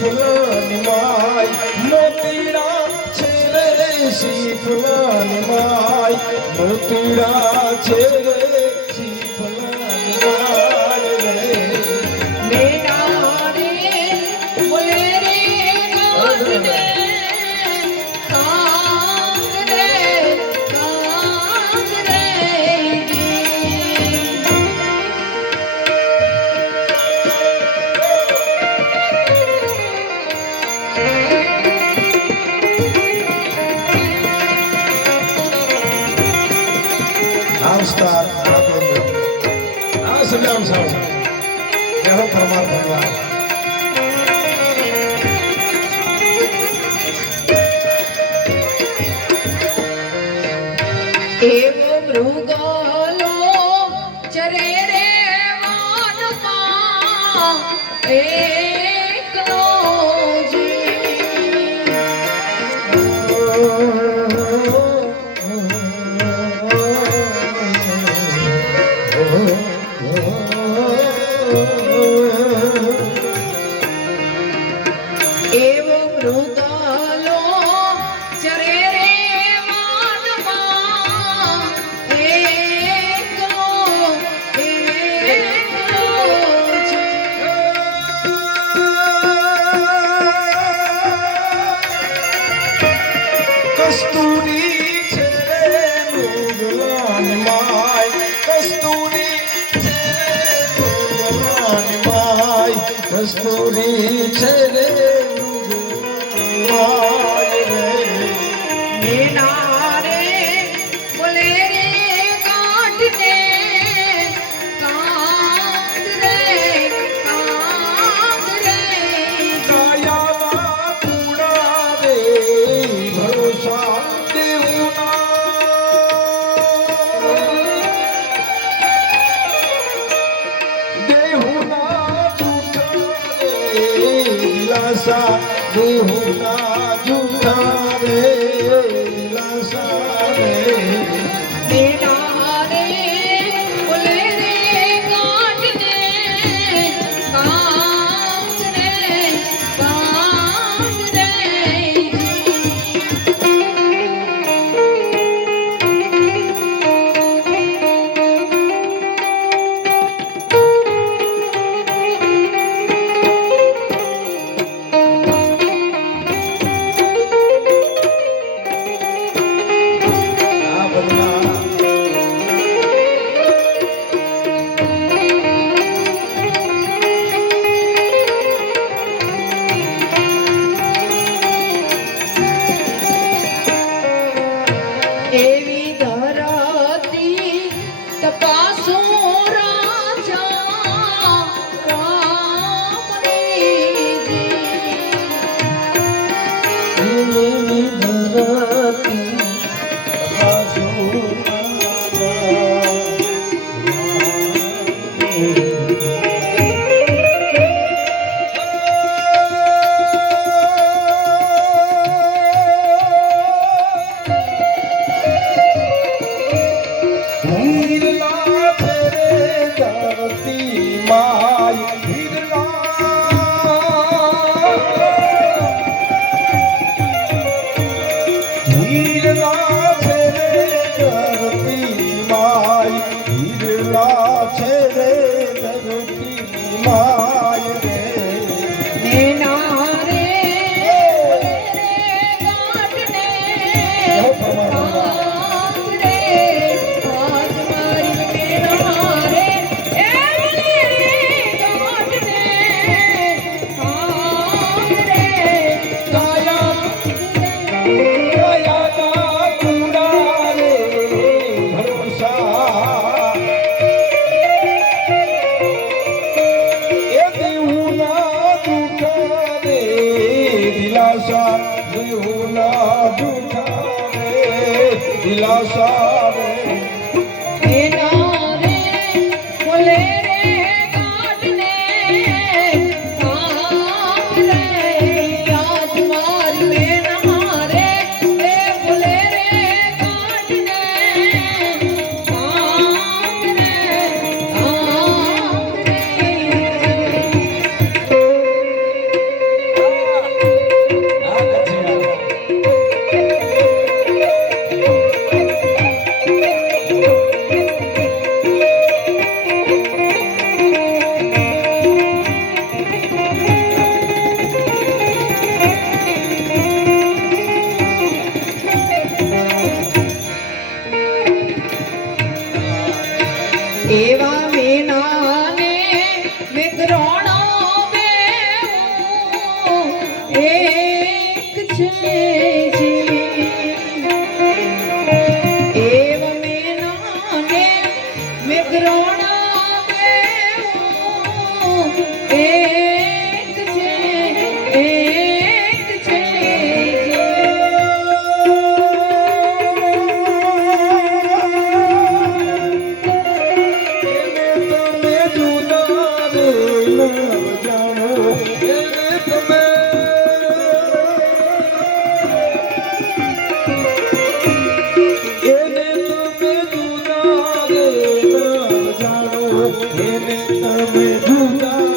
ફૂલની માય મોતીડા છે રે શી ફૂલની માય મોતીડા છે રે શી ફૂલની માય રે મેના રે બોલે રે ગાંઠને નમસ્કાર સલામ સાહેબ જય પરમાર ભગવાન એવો મૃગલો ચરે રે વાનમાં એકલો એવો મૃગલો ચરે રે વાનમાં એકલો કસ્તુરી છે મૃગલાની માય કસ્તુરી છે મૃગલાની માય કસ્તુરી છે રે માય રે મેના રે બોલે રે ગાંઠને કાંદ રે કાયાના કુડા રે ભરોસા દેવુના દિલાસા દેહુના જૂઠા રે દિલાસા રે મેના રે બોલે રે ગાંઠને કાંદ રે આ બધા એવી ધરતી તપાસો રાજા રામની મેના રે બોલે રે ગાંઠને કાંદ રે આજ મારી મેના રે એ બોલે રે ગાંઠને કાંદ રે દિલાસા રે મેના રે બોલે રે ગાંઠને કાંદ રે આજ મારી મેના રે એ બોલે રે ગાંઠને કાંદ રે વિકરોણો બે એક છે એવ મેનાને વિકરોણો બે એક છે તમે જુદા